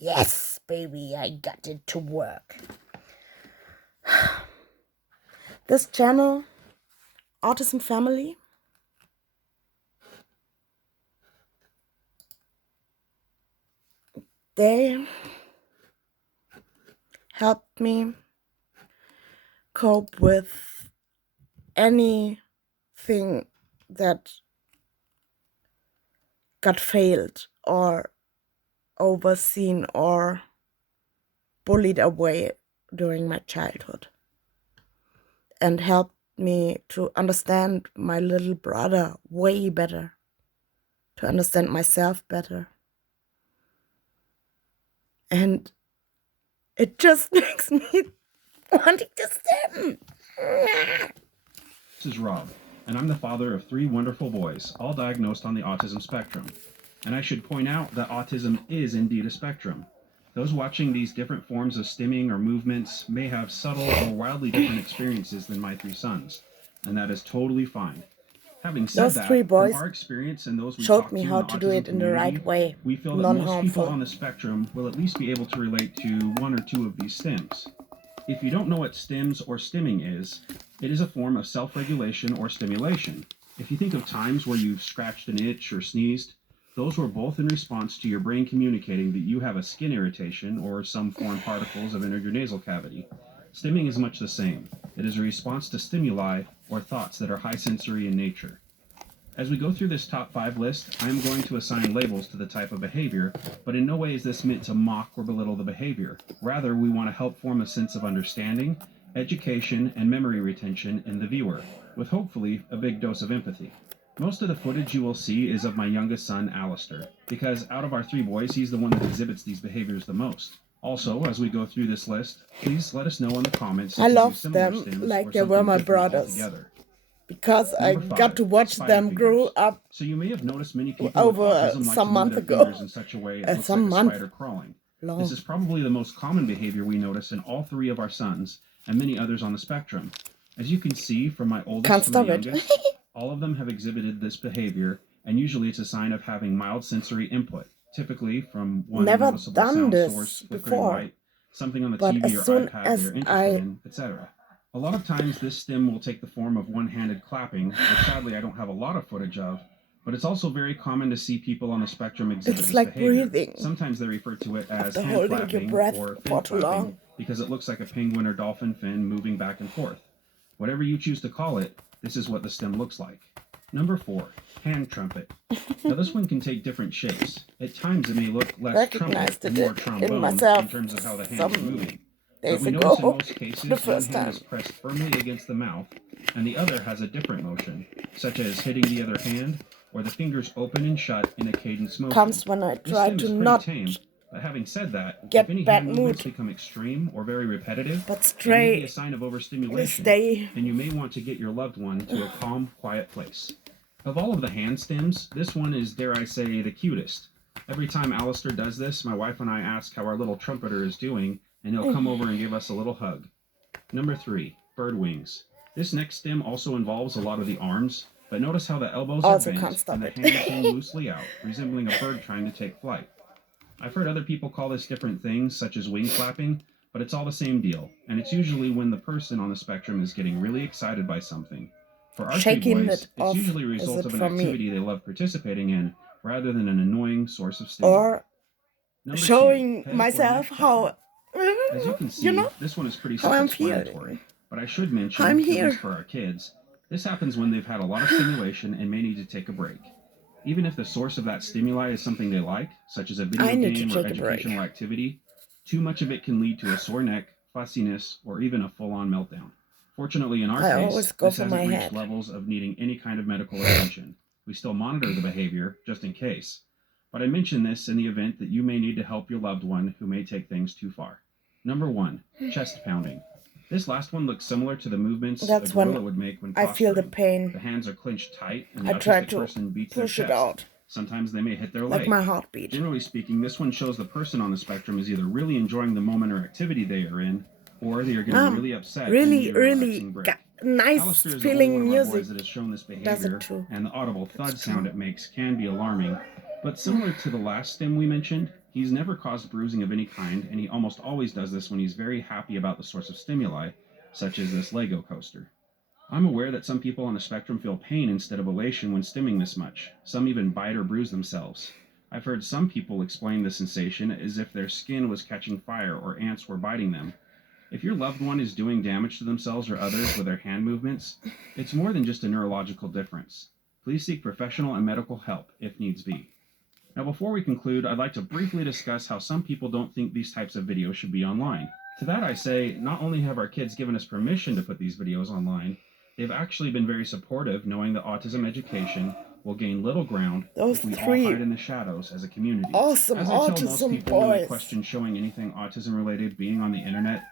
Yes, baby, I got it to work. This channel, Autism Family, they helped me cope with anything that got failed or overseen or bullied away during my childhood, and helped me to understand my little brother way better, to understand myself better. And it just makes me wanting to stem. This is Rob, and I'm the father of 3 wonderful boys, all diagnosed on the autism spectrum. And I should point out that autism is indeed a spectrum. Those watching these different forms of stimming or movements may have subtle or wildly different experiences than my 3 sons, and that is totally fine. Having said Those that, 3 from boys our experience and those we showed talk me to how in the to do autism it in the right community, way, we feel that most people on non-harmful. the spectrum will at least be able to relate to 1 or 2 of these stims. If you don't know what stims or stimming is, it is a form of self-regulation or stimulation. If you think of times where you've scratched an itch or sneezed, those were both in response to your brain communicating that you have a skin irritation or some foreign particles have entered your nasal cavity. Stimming is much the same. It is a response to stimuli or thoughts that are high sensory in nature. As we go through this top 5 list, I am going to assign labels to the type of behavior, but in no way is this meant to mock or belittle the behavior. Rather, we want to help form a sense of understanding, education, and memory retention in the viewer, with hopefully a big dose of empathy. Most of the footage you will see is of my youngest son, Alistair, because out of our 3 boys, he's the one that exhibits these behaviors the most. Also, as we go through this list, please let us know in the comments if I you do loved similar them stims like or they were something my different brothers, altogether. because I Number got 5, to watch spider them grow fingers. up So you may have noticed many people with over autism like some to move month their ago. fingers in such a way it looks Some like a month spider crawling. long. This is probably the most common behavior we notice in all 3 of our sons and many others on the spectrum. As you can see from my Can't oldest to my stop it. youngest, all of them have exhibited this behavior, and usually it's a sign of having mild sensory input, typically from one Never noticeable done sound this source, flickering before, light, something on the but TV as or soon iPad as they're interested I in, etc. A lot of times this stim will take the form of one-handed clapping, which sadly I don't have a lot of footage of, but it's also very common to see people on the spectrum exhibit it's this like behavior. breathing Sometimes they refer to it as after hand holding your flapping breath or fin for too flapping long. because it looks like a penguin or dolphin fin moving back and forth. Whatever you choose to call it, this is what the stim looks like. Number 4, hand trumpet. Now this one can take different shapes. At times it may look less trumpet Recognized and it more in trombone myself in terms of how the hands are some moving. But days we notice in ago most for the cases one first hand time. is pressed firmly against the mouth and the other has a different motion, such as hitting the other hand or the fingers open and shut in a cadence motion. Comes when I This try stim to is pretty not tame, but having said that, if get any bad hand movements mood, become extreme or very repetitive, but it may be a stray sign of overstimulation, stay. and you may want to get your loved one to a calm, quiet place. Of all of the hand stems, this one is, dare I say, the cutest. Every time Alistair does this, my wife and I ask how our little trumpeter is doing, and he'll come over and give us a little hug. Number 3, bird wings. This next stem also involves a lot of the arms, but notice how the elbows are Also can't bent stop and the it. hands hang loosely out, resembling a bird trying to take flight. I've heard other people call this different things, such as wing flapping, but it's all the same deal, and it's usually when the person on the spectrum is getting really excited by something. For our 3 Shaking boys, it it's off usually a is result it of an from me, activity they love participating in, rather than an annoying source of stimuli. or Number 2, showing head or myself neck how tapping. As you can see, this one is pretty how I'm self-explanatory, feeling. but I should I'm mention, at least here. for our kids, this happens when they've had a lot of stimulation and may need to take a break. Even if the source of that stimuli is something they like, such as a video I need to game or take a break. educational activity, too much of it can lead to a sore neck, fussiness, or even a full-on meltdown. Fortunately, in our I case, always go this for hasn't my reached head. levels of needing any kind of medical attention. We still monitor the behavior, just in case. But I mention this in the event that you may need to help your loved one who may take things too far. Number 1, chest pounding. This last one looks similar to the movements That's a gorilla when would make when I feel the posturing. The pain. hands are clenched tight and I the try autistic to person beats their push it chest. out, Sometimes they may hit their like leg. my heartbeat. Generally speaking, this one shows the person on the spectrum is either really enjoying the moment or activity they are in, or they are getting really upset and need a relaxing break. Nice Alistair is the only one feeling of our music. boys that has shown this Does it behavior, too. and the audible thud It's sound true. it makes can be alarming. But similar to the last stim we mentioned, He's never caused bruising of any kind, and he almost always does this when he's very happy about the source of stimuli, such as this Lego coaster. I'm aware that some people on the spectrum feel pain instead of elation when stimming this much. Some even bite or bruise themselves. I've heard some people explain the sensation as if their skin was catching fire or ants were biting them. If your loved one is doing damage to themselves or others with their hand movements, it's more than just a neurological difference. Please seek professional and medical help if needs be. Now, before we conclude, I'd like to briefly discuss how some people don't think these types of videos should be online. To that I say, not only have our kids given us permission to put these videos online, they've actually been very supportive, knowing that autism education will gain little ground Those if we all three hide in the shadows as a community. awesome As I tell most autism people when I boys. question showing anything autism related being on the internet,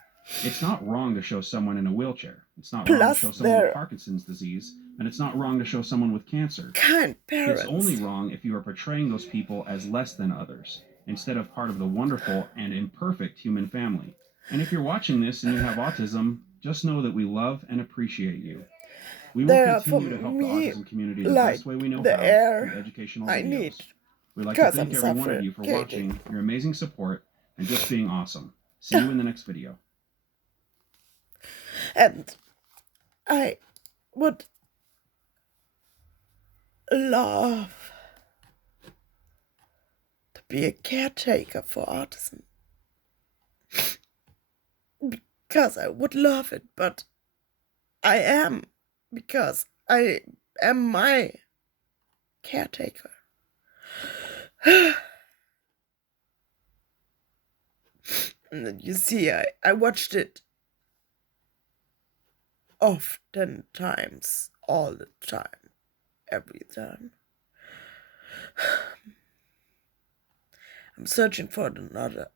it's not wrong to show someone in a wheelchair. It's not wrong to Plus show someone with they're Parkinson's disease, and it's not wrong to show someone with cancer. kind parents. It's only wrong if you are portraying those people as less than others, instead of part of the wonderful and imperfect human family. And if you're watching this and you have autism, just know that we love and appreciate you. We will They are for continue to help the me autism community the like best way we know the how air through educational I videos. need, We'd like to because thank I'm every one of you for suffocating. watching, your amazing support, and just being awesome. See you in the next video. And I would love to be a caretaker for autism. Because I would love it, but I am. Because I am my caretaker. And then you see, I watched it oftentimes, all the time, every time. I'm searching for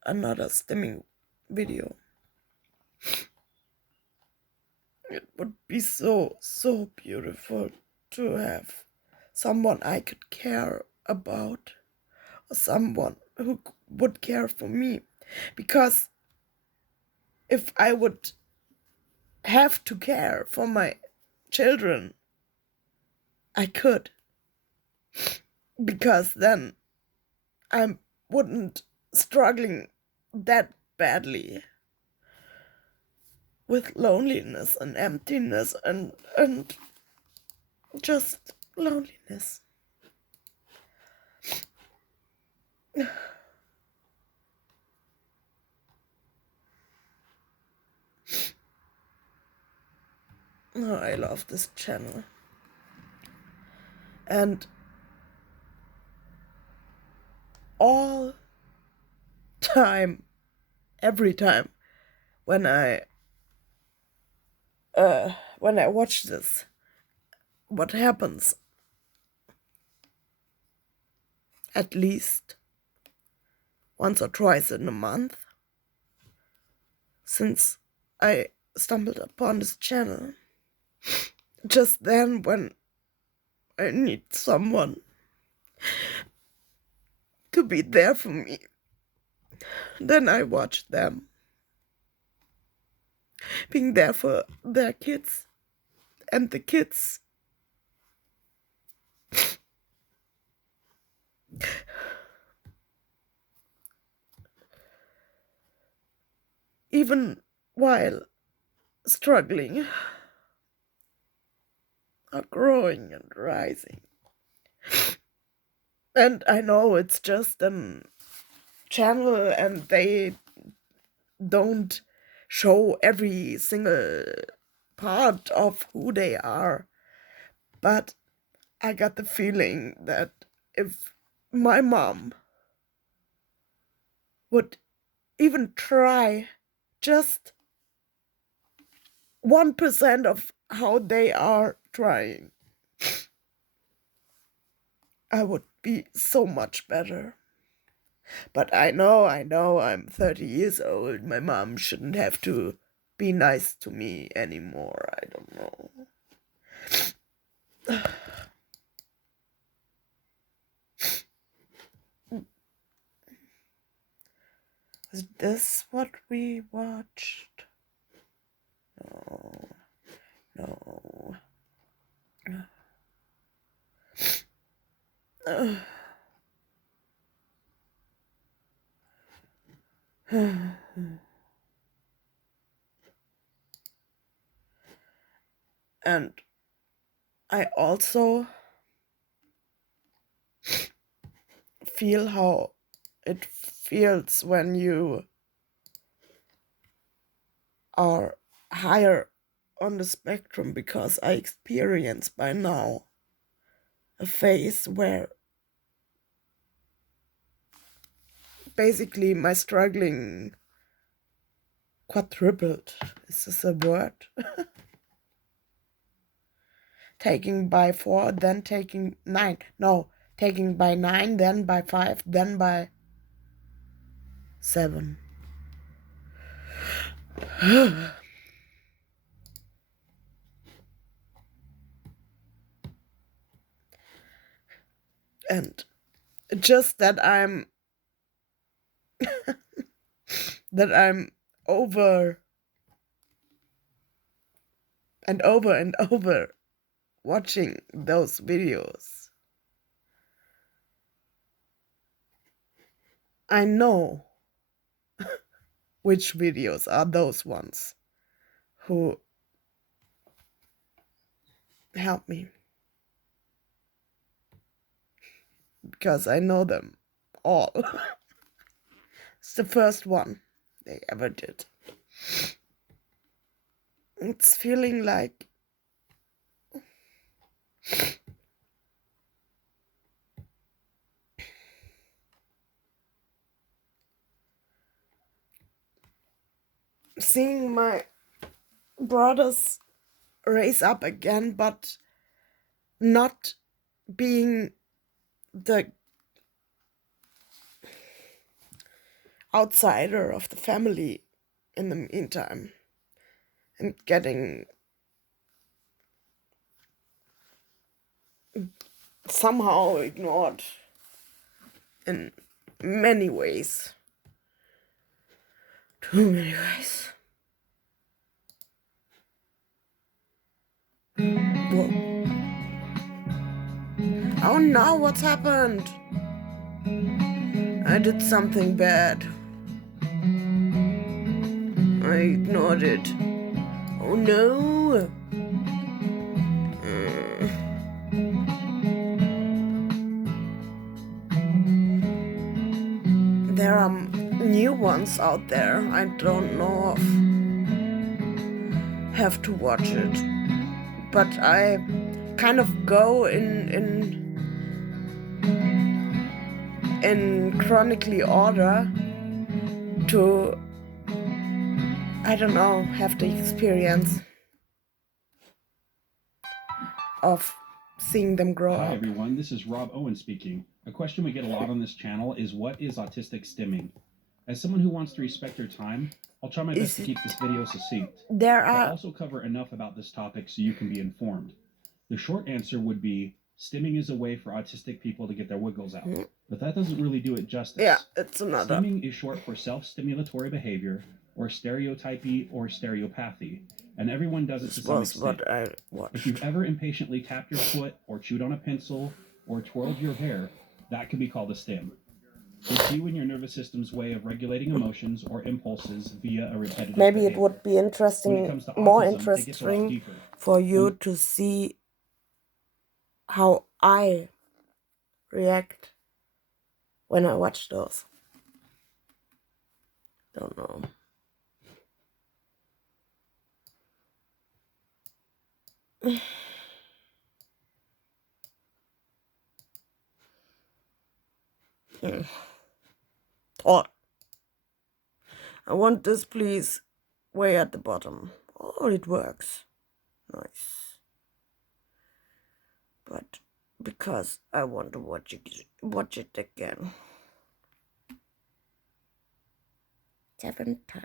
another stimming video. It would be so beautiful to have someone I could care about, or someone who would care for me. Because if I would have to care for my children, I could. Because then I wouldn't struggling that badly with loneliness and emptiness and just loneliness. Oh, I love this channel. And all time, every time when I watch this, what happens? At least once or twice in a month since I stumbled upon this channel. Just then, when I need someone to be there for me, then I watch them being there for their kids and the kids. Even while struggling are growing and rising. And I know it's just a channel and they don't show every single part of who they are. But I got the feeling that if my mom would even try just 1% of how they are trying, I would be so much better. But I know, I'm 30 years old. My mom shouldn't have to be nice to me anymore. I don't know. Is this what we watched? No. And I also feel how it feels when you are higher on the spectrum, because I experience by now a phase where basically my struggling quadrupled. Is this a word? Taking by 4, then taking 9. No, taking by 9, then by 5, then by 7. And just that I'm over and over and over watching those videos. I know which videos are those ones who help me, because I know them all. It's the first one they ever did. It's feeling like seeing my brothers raise up again, but not being the outsider of the family in the meantime, and getting somehow ignored in many ways. Too many ways. Whoa. Oh no, what's happened? I did something bad. I ignored it. Oh no. There are new ones out there I don't know of. Have to watch it. But I kind of go in chronically order to, I don't know, have the experience of seeing them grow Hi up. everyone, this is Rob Owen speaking. A question we get a lot on this channel is, what is autistic stimming? As someone who wants to respect your time, I'll try my best to keep this video succinct, but also cover enough about this topic so you can be informed. The short answer would be, stimming is a way for autistic people to get their wiggles out, but that doesn't really do it justice. Yeah, it's another. Stimming is short for self-stimulatory behavior, or stereotypy, or stereopathy, and everyone does it to some extent. What I watched. If you've ever impatiently tapped your foot, or chewed on a pencil, or twirled your hair, that could be called a stim. It's you and your nervous system's way of regulating emotions or impulses via a repetitive Maybe behavior. it would be interesting, more interesting for you to see how I react when I watch those. Don't know. Oh, I want this, please, way at the bottom. Oh, it works. Nice. But because I want to watch it again. 7 times.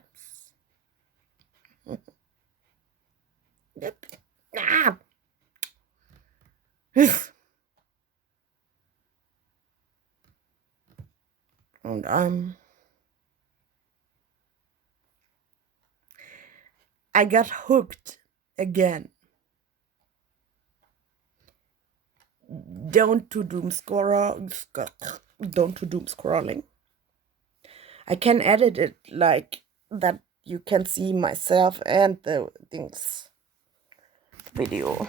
Yep. Ah! And I got hooked again. Don't to doom scrolling. I can edit it like that you can see myself and the things video.